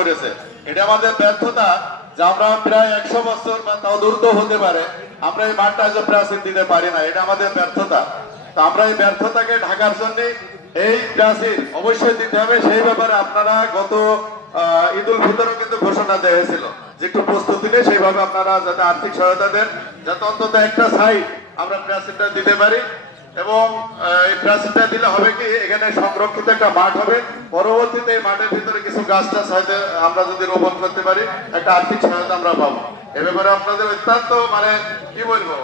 করেছে। এটা আমাদের ব্যর্থতা যে আমরা প্রায় 100 বছর বা তাও দ্রুত হতে পারে আমরা এই মাঠটা যে প্রাচীর দিতে পারি না, এটা আমাদের ব্যর্থতা। তো আমরা এই ব্যর্থতাকে ঢাকার জন্য এই প্রাচীর অবশ্যই দিতে হবে। সেই ব্যাপারে আপনারা গত ঈদুল ফিতরও কিন্তু ঘোষণা দেওয়া হয়েছিল যে একটু প্রস্তুতি নিয়ে সেইভাবে আপনারা যাতে আর্থিক সহায়তা দেন, যাতে অন্তত একটা সাইড আমরা প্রাচীরটা দিতে পারি। এবং এই প্রাচীরটা দিলে হবে কি, এখানে সংরক্ষিত একটা মাঠ হবে, পরবর্তীতে এই মাঠের ভিতরে কিছু গাছ টাছ হয়তো আমরা যদি রোপণ করতে পারি একটা আর্থিক সহায়তা আমরা পাবো। এ ব্যাপারে আপনাদের অত্যন্ত কি বলবো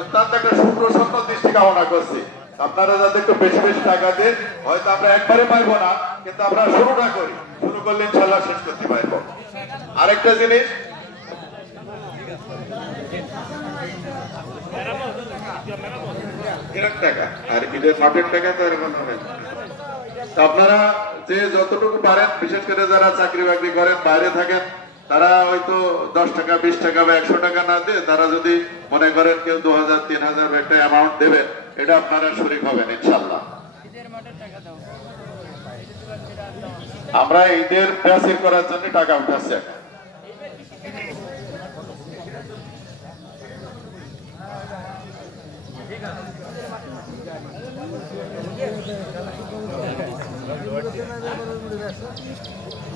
অত্যন্ত একটা সুপ্রসন্ন দৃষ্টি কামনা করছি। আপনারা যাতে একটু বেশি বেশি টাকা দেন, হয়তো আমরা একবারে পাইবো না, কিন্তু আমরা শুরুটা করি, শুরু করলে ইনশাল্লাহ শেষ করতে পারবো। আরেকটা জিনিস, টাকা আর ঈদের মাঠের টাকা তো এরকম হবে। আপনারা যে যতটুকু পারেন, বিশেষ করে যারা চাকরি বাকরি করেন, বাইরে থাকেন, তারা হয়তো 10 টাকা 20 টাকা বা 100 টাকা না দিয়ে তারা যদি মনে করেন কেউ 2000 3000 একটা অ্যামাউন্ট দেবেন, এটা আপনারা শরীক হবেন ইনশাল্লাহ। আমরা ঈদের প্রাচীর করার জন্য টাকা উঠাচ্ছি।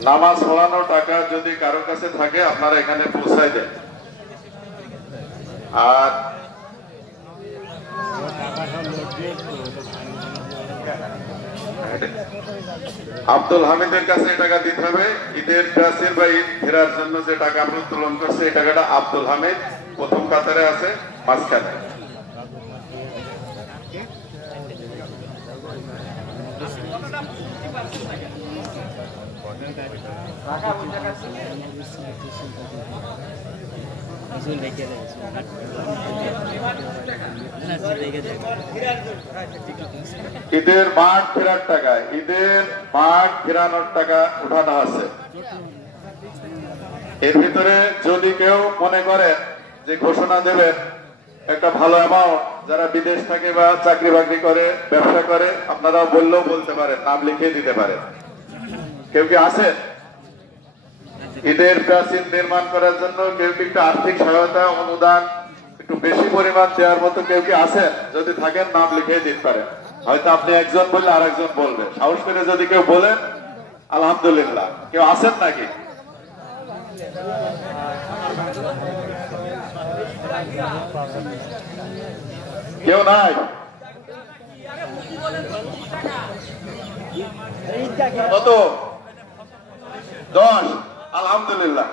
নামাজ পড়ানোর টাকা যদি কারো কাছে থাকে আপনারা এখানে পৌঁছায় দেন। আর আব্দুল হামিদের কাছে টাকা দিতে হবে। ঈদের প্রাচীর বা ঈদ ফেরার জন্য যে টাকা আমরা উত্তোলন করছে, এই টাকাটা আব্দুল হামিদ প্রথম কাতারে আছে, মাঝখানে। ঈদের মাঠ ফেরার টাকা, ঈদের মাঠ ফেরানোর টাকা উঠানো আছে। এর ভিতরে যদি কেউ মনে করে যে ঘোষণা দেবেন একটা ভালো অ্যামাউন্ট, যারা বিদেশ থাকে বা চাকরি বাকরি করে, ব্যবসা করে, আপনারা বললেও বলতে পারেন, নাম লিখে দিতে পারেন। কেউ কি আছেন ঈদের প্রাচীর নির্মাণ করার জন্য? কেউ কি একটু আর্থিক সহায়তা অনুদান একটু বেশি পরিমাণ দেওয়ার মতো কেউ কি আছেন? যদি থাকেন নাম লিখে দিতে পারেন। হয়তো আপনি একজন বললে আর একজন বলবে। সাহস করে যদি কেউ বলেন আলহামদুলিল্লাহ। কেউ আছেন নাকি? কেউ নাই? কত? 10। আলহামদুলিল্লাহ।